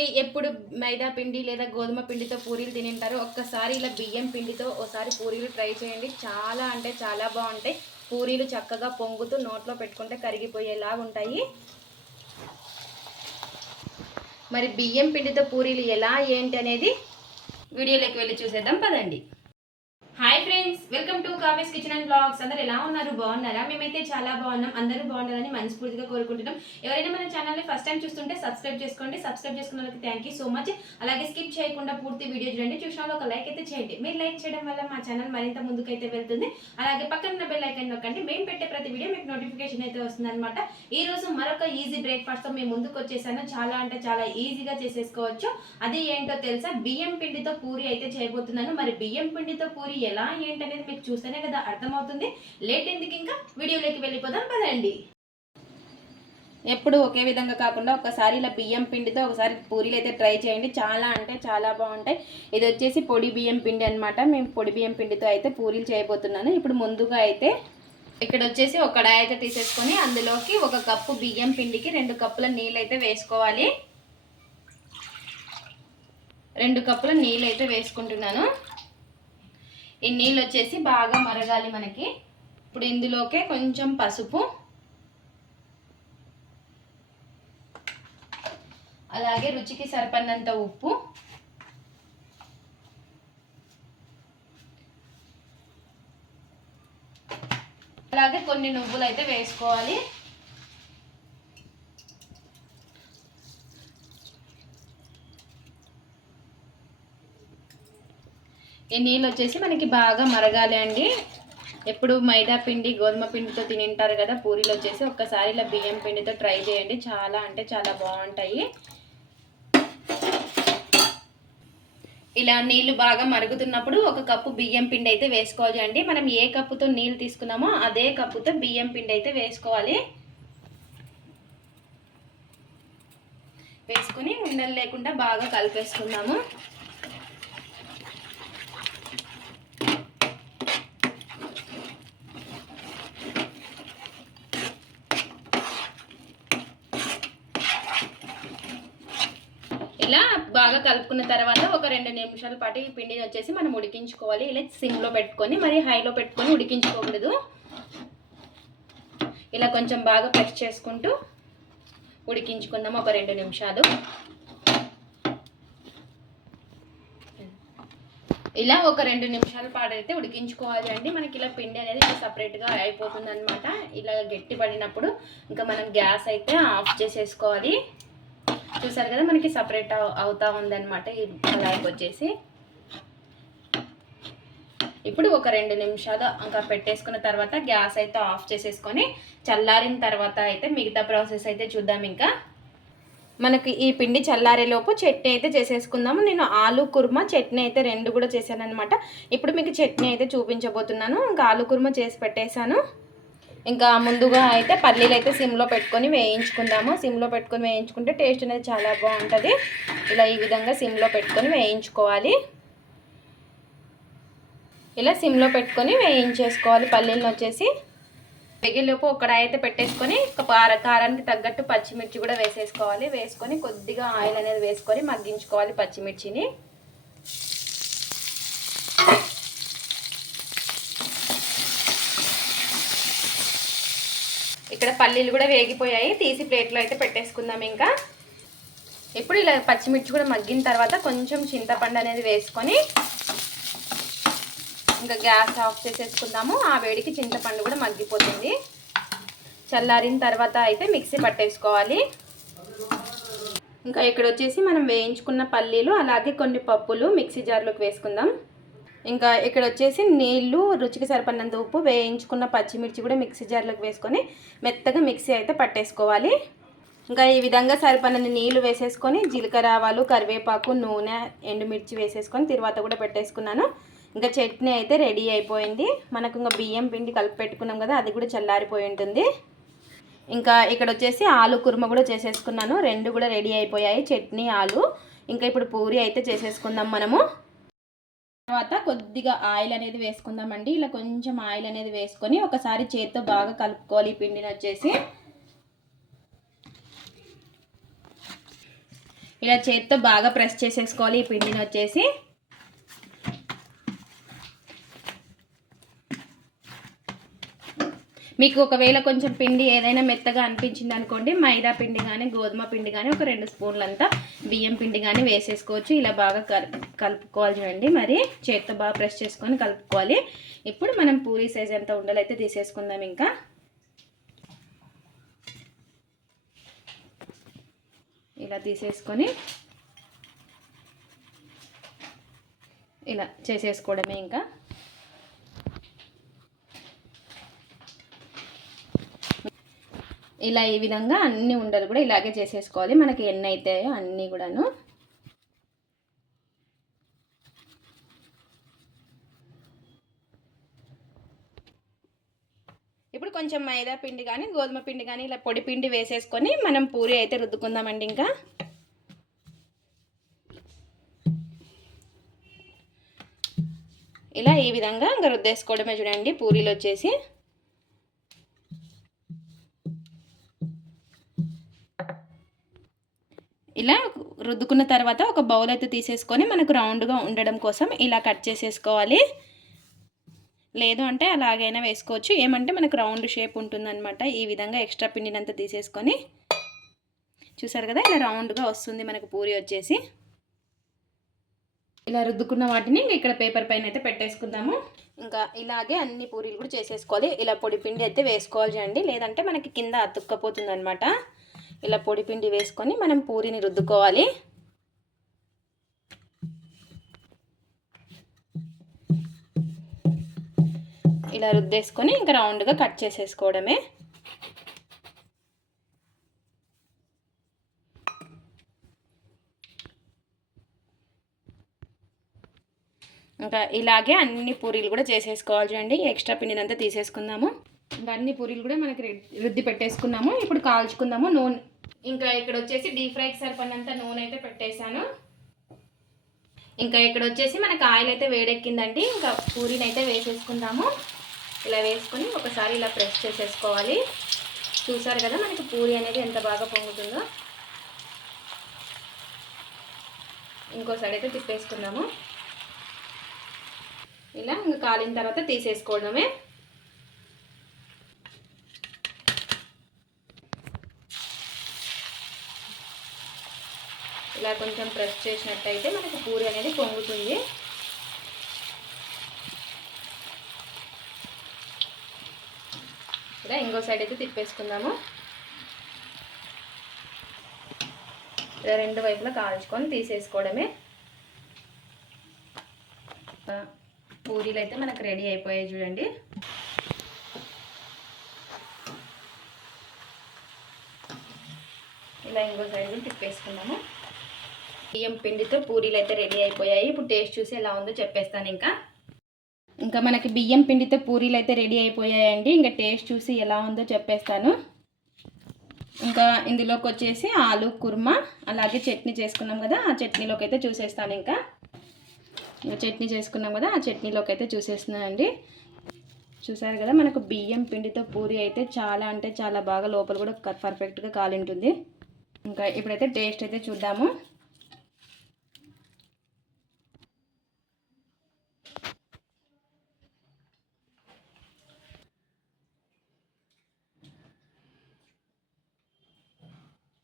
ఏమండి ఎప్పుడు మైదా పిండి లేదా గోధుమ పిండితో పూరీలు తినింటారు ఒక్కసారి ఇలా బియ్యం పిండితో ఒకసారి పూరీలు ట్రై చేయండి. చాలా అంటే చాలా బాగుంటాయి. పూరీలు చక్కగా పొంగుతూ నోట్లో పెట్టుకుంటే కరిగిపోయేలాగా ఉంటాయి. మరి బియ్యం పిండితో పూరీలు ఎలా ఏంటి అనేది వీడియోలోకి వెళ్ళి చూసేద్దాం. పదండి. Hi friends welcome to Kavya's kitchen and blogs అందరు ఎలా ఉన్నారు? బాగున్నారా? మేమైతే చాలా బాగున్నాం. అందరూ బాగుండాలని మనస్ఫూర్తిగా కోరుకుంటున్నాం. ఎవరైనా మన ఛానల్ని ఫస్ట్ టైం చూస్తుంటే సబ్స్క్రైబ్ చేసుకోండి. సబ్స్క్రైబ్ చేసుకున్న వాళ్ళకి థ్యాంక్ యూ సో మచ్ అలాగే స్కిప్ చేయకుండా పూర్తి వీడియో చూడండి. చూసిన ఒక లైక్ అయితే చేయండి. మీరు లైక్ చేయడం వల్ల మా ఛానల్ మరింత ముందుకైతే వెళ్తుంది. అలాగే పక్కన ఉన్న బెల్ ఐకన్ నొక్కండి. మేము పెట్టే ప్రతి వీడియో మీకు నోటిఫికేషన్ అయితే వస్తుంది అనమాట ఈ రోజు మరొక ఈజీ బ్రేక్ఫాస్ట్తో మేము ముందుకు వచ్చేసాను. చాలా అంటే చాలా ఈజీగా చేసేసుకోవచ్చు. అది ఏంటో తెలుసా? బియ్యం పిండితో పూరి అయితే చేయబోతున్నాను. మరి బియ్యం పిండితో పూరి ఎలా ఏంటి అనేది మీకు చూస్తేనే కదా అర్థమవుతుంది. లేట్ ఎందుకు ఇంకా? వీడియోలోకి వెళ్ళిపోదాం పదండి. ఎప్పుడు ఒకే విధంగా కాకుండా ఒకసారి ఇలా బియ్యం పిండితో ఒకసారి పూరీలు అయితే ట్రై చేయండి. చాలా అంటే చాలా బాగుంటాయి. ఇది వచ్చేసి పొడి బియ్యం పిండి అనమాట మేము పొడి బియ్యం పిండితో అయితే పూరీలు చేయబోతున్నాను. ఇప్పుడు ముందుగా అయితే ఇక్కడ వచ్చేసి ఒక కడాయి అయితే తీసేసుకొని అందులోకి ఒక కప్పు బియ్యం పిండికి రెండు కప్పుల నీళ్ళు అయితే వేసుకోవాలి. రెండు కప్పుల నీళ్ళు అయితే వేసుకుంటున్నాను. ఈ నీళ్ళు వచ్చేసి బాగా మరగాలి మనకి. ఇప్పుడు ఇందులోకే కొంచెం పసుపు. అలాగే రుచికి సరిపడినంత ఉప్పు. అలాగే కొన్ని నువ్వులు అయితే వేసుకోవాలి. ఈ నీళ్ళు వచ్చేసి మనకి బాగా మరగాలి అండి. ఎప్పుడు మైదా పిండి గోధుమ పిండితో తినింటారు కదా పూరీలు వచ్చేసి ఒక్కసారి ఇలా బియ్యం పిండితో ట్రై చేయండి. చాలా అంటే చాలా బాగుంటాయి. ఇలా నీళ్ళు బాగా మరుగుతున్నప్పుడు ఒక కప్పు బియ్యం పిండి అయితే వేసుకోవాలి అండి. మనం ఏ కప్పుతో నీళ్ళు తీసుకున్నామో అదే కప్పుతో బియ్యం పిండి అయితే వేసుకోవాలి. వేసుకుని ఉండలు లేకుండా బాగా కలిపేసుకుందాము ఇలా బాగా కలుపుకున్న తర్వాత ఒక రెండు నిమిషాల పాటు ఈ పిండిని వచ్చేసి మనం ఉడికించుకోవాలి. ఇలా సిమ్లో పెట్టుకొని మరి హైలో పెట్టుకొని ఉడికించుకోకూడదు. ఇలా కొంచెం బాగా ప్రెస్ చేసుకుంటూ ఉడికించుకుందాం ఒక రెండు నిమిషాలు. ఇలా ఒక రెండు నిమిషాల పాటు అయితే ఉడికించుకోవాలి అండి. మనకి ఇలా పిండి అనేది సపరేట్గా అయిపోతుంది అనమాట ఇలా గట్టి పడినప్పుడు ఇంకా మనం గ్యాస్ అయితే ఆఫ్ చేసేసుకోవాలి. చూసారు కదా మనకి సపరేట్ అవుతా ఉందన్నమాట ఈ కళాయికి వచ్చేసి. ఇప్పుడు ఒక రెండు నిమిషాలు ఇంకా పెట్టేసుకున్న తర్వాత గ్యాస్ అయితే ఆఫ్ చేసేసుకొని చల్లారిన తర్వాత అయితే మిగతా ప్రాసెస్ అయితే చూద్దాం ఇంకా. మనకి ఈ పిండి చల్లారేలోపు చట్నీ అయితే చేసేసుకుందాము నేను ఆలు కుర్మా చట్నీ అయితే రెండు కూడా చేశాను అనమాట ఇప్పుడు మీకు చట్నీ అయితే చూపించబోతున్నాను. ఇంకా ఆలు కుర్మా చేసి పెట్టేశాను. ఇంకా ముందుగా అయితే పల్లీలు అయితే సిమ్లో పెట్టుకొని వేయించుకుందాము. సిమ్లో పెట్టుకొని వేయించుకుంటే టేస్ట్ అనేది చాలా బాగుంటుంది. ఇలా ఈ విధంగా సిమ్లో పెట్టుకొని వేయించుకోవాలి. ఇలా సిమ్లో పెట్టుకొని వేయించేసుకోవాలి పల్లీలను వచ్చేసి. వెగిలోపు ఒక అయితే పెట్టేసుకొని కార కారానికి తగ్గట్టు పచ్చిమిర్చి కూడా వేసేసుకోవాలి. వేసుకొని కొద్దిగా ఆయిల్ అనేది వేసుకొని మగ్గించుకోవాలి పచ్చిమిర్చిని. ఇక్కడ పల్లీలు కూడా వేగిపోయాయి. తీసి ప్లేట్లో అయితే పెట్టేసుకుందాం ఇంకా. ఇప్పుడు ఇలా పచ్చిమిర్చి కూడా మగ్గిన తర్వాత కొంచెం చింతపండు అనేది వేసుకొని ఇంకా గ్యాస్ ఆఫ్ చేసేసుకుందాము. ఆ వేడికి చింతపండు కూడా మగ్గిపోతుంది. చల్లారిన తర్వాత అయితే మిక్సీ పట్టేసుకోవాలి. ఇంకా ఇక్కడ వచ్చేసి మనం వేయించుకున్న పల్లీలు అలాగే కొన్ని పప్పులు మిక్సీ జార్లోకి వేసుకుందాం. ఇంకా ఇక్కడ వచ్చేసి నీళ్ళు రుచికి సరిపడినంత ఉప్పు వేయించుకున్న పచ్చిమిర్చి కూడా మిక్సీ జార్లోకి వేసుకొని మెత్తగా మిక్సీ అయితే పట్టేసుకోవాలి. ఇంకా ఈ విధంగా సరిపడిన నీళ్ళు వేసేసుకొని జీలకర్ర ఆవాలు కరివేపాకు నూనె ఎండుమిర్చి వేసేసుకొని తర్వాత కూడా పెట్టేసుకున్నాను. ఇంకా చట్నీ అయితే రెడీ అయిపోయింది. మనకు ఇంకా బియ్యం పిండి కలిపి పెట్టుకున్నాం కదా అది కూడా చల్లారిపోయి ఉంటుంది. ఇంకా ఇక్కడ వచ్చేసి ఆలు కుర్మ కూడా చేసేసుకున్నాను. రెండు కూడా రెడీ అయిపోయాయి. చట్నీ ఆలు ఇంకా ఇప్పుడు పూరి అయితే చేసేసుకుందాం మనము. తర్వాత కొద్దిగా ఆయిల్ అనేది వేసుకుందామండి. ఇలా కొంచెం ఆయిల్ అనేది వేసుకొని ఒకసారి చేతితో బాగా కలుపుకోవాలి ఈ పిండిని వచ్చేసి. ఇలా చేతితో బాగా ప్రెస్ చేసేసుకోవాలి ఈ పిండిని వచ్చేసి. మీకు ఒకవేళ కొంచెం పిండి ఏదైనా మెత్తగా అనిపించింది అనుకోండి మైదా పిండి కానీ గోధుమ పిండి కానీ ఒక రెండు స్పూన్లంతా బియ్యం పిండి కానీ వేసేసుకోవచ్చు. ఇలా బాగా కలుపుకోవాలి చూడండి. మరి చేత్తో బాగా ప్రెస్ చేసుకొని కలుపుకోవాలి. ఇప్పుడు మనం పూరి సైజ్ ఎంత ఉండాలో అయితే తీసేసుకుందాం ఇంకా. ఇలా తీసేసుకొని ఇలా చేసేసుకోవడమే ఇంకా. ఇలా ఈ విధంగా అన్ని ఉండలు కూడా ఇలాగే చేసేసుకోవాలి. మనకి ఎన్ని అవుతాయో అన్నీ కూడాను. ఇప్పుడు కొంచెం మైదా పిండి కానీ గోధుమ పిండి కానీ ఇలా పొడి పిండి వేసేసుకొని మనం పూరి అయితే రుద్దుకుందామండి ఇంకా. ఇలా ఈ విధంగా ఇంకా రుద్దేసుకోవడమే చూడండి. పూరీలు వచ్చేసి. ఇలా రుద్దుకున్న తర్వాత ఒక బౌల్ అయితే తీసేసుకొని మనకు రౌండ్గా ఉండడం కోసం ఇలా కట్ చేసేసుకోవాలి. లేదు అంటే అలాగైనా వేసుకోవచ్చు. ఏమంటే మనకు రౌండ్ షేప్ ఉంటుందన్నమాట. ఈ విధంగా ఎక్స్ట్రా పిండినంతా తీసేసుకొని చూసారు కదా ఇలా రౌండ్గా వస్తుంది మనకు పూరి వచ్చేసి. ఇలా రుద్దుకున్న వాటిని ఇక్కడ పేపర్ పైన అయితే పెట్టేసుకుందాము. ఇంకా ఇలాగే అన్ని పూరీలు కూడా చేసేసుకోవాలి. ఇలా పొడి పిండి అయితే వేసుకోవాలి అండి లేదంటే మనకి కింద అతుక్కపోతుంది అనమాట ఇలా పొడి పిండి వేసుకొని మనం పూరిని రుద్దుకోవాలి. ఇలా రుద్దేసుకొని ఇంకా రౌండ్గా కట్ చేసేసుకోవడమే. ఇంకా ఇలాగే అన్ని పూరీలు కూడా చేసేసుకోవాలి చూడండి. ఎక్స్ట్రా పిండినంతా తీసేసుకుందాము. ఇంకా అన్ని పూరీలు కూడా మనకి రుద్ది పెట్టేసుకున్నాము. ఇప్పుడు కాల్చుకుందాము. నూనె ఇంకా ఇక్కడ వచ్చేసి డీప్ ఫ్రైకి సరిపడినంత నూనె అయితే పెట్టేశాను. ఇంకా ఇక్కడ వచ్చేసి మనకు ఆయిల్ అయితే వేడెక్కిందండి. ఇంకా పూరీని అయితే వేసేసుకుందాము. ఇలా వేసుకొని ఒకసారి ఇలా ప్రెస్ చేసేసుకోవాలి. చూసారు కదా మనకి పూరి అనేది ఎంత బాగా పొంగుతుందో. ఇంకో సైడ్ అయితే తిప్పేసుకుందాము. ఇలా ఇంకా కాలిన తర్వాత తీసేసుకోవడమే. ఇలా కొంచెం ప్రెస్ చేసినట్టయితే మనకి పూరి అనేది పొంగుతుంది. ఇలా ఇంకో సైడ్ అయితే తిప్పేసుకుందాము. ఇలా రెండు వైపులా కాల్చుకొని తీసేసుకోవడమే. పూరీలు అయితే మనకు రెడీ అయిపోయాయి చూడండి. ఇలా ఇంకో సైడ్ తిప్పేసుకున్నాము బియ్యం పిండితో పూరీలు అయితే రెడీ అయిపోయాయి. ఇప్పుడు టేస్ట్ చూసి ఎలా ఉందో చెప్పేస్తాను ఇంకా. ఇంకా మనకి బియ్యం పిండితో పూరీలు అయితే రెడీ అయిపోయాయండి. ఇంకా టేస్ట్ చూసి ఎలా ఉందో చెప్పేస్తాను. ఇంకా ఇందులోకి వచ్చేసి ఆలు కుర్మా అలాగే చట్నీ చేసుకున్నాం కదా ఆ చట్నీలోకి అయితే చూసేస్తాను ఇంకా. చట్నీ చేసుకున్నాం కదా ఆ చట్నీలోకి అయితే చూసేస్తున్నానండి. చూసారు కదా మనకు బియ్యం పిండితో పూరి అయితే చాలా అంటే చాలా బాగా లోపల కూడా పర్ఫెక్ట్గా కాలింటుంది. ఇంకా ఇప్పుడైతే టేస్ట్ అయితే చూద్దాము.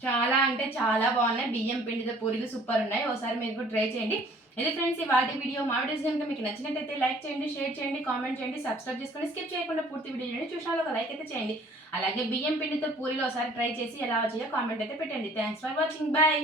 చాలా అంటే చాలా బాగున్నాయి. బియ్యం పిండితో పూరీలు సూపర్ ఉన్నాయి. ఒకసారి మీరు కూడా ట్రై చేయండి. ఇది ఫ్రెండ్స్ ఈ వాటి వీడియో మా వీడియోస్ కనుక మీకు నచ్చినట్టయితే లైక్ చేయండి షేర్ చేయండి కామెంట్ చేయండి సబ్స్క్రైబ్ చేసుకొని స్కిప్ చేయకుండా పూర్తి వీడియో చేయండి చూసాలో ఒక లైక్ అయితే చేయండి. అలాగే బియ్యం పిండితో పూరీలు ఒకసారి ట్రై చేసి ఎలా వచ్చాయో కామెంట్ అయితే పెట్టండి. Thanks for watching bye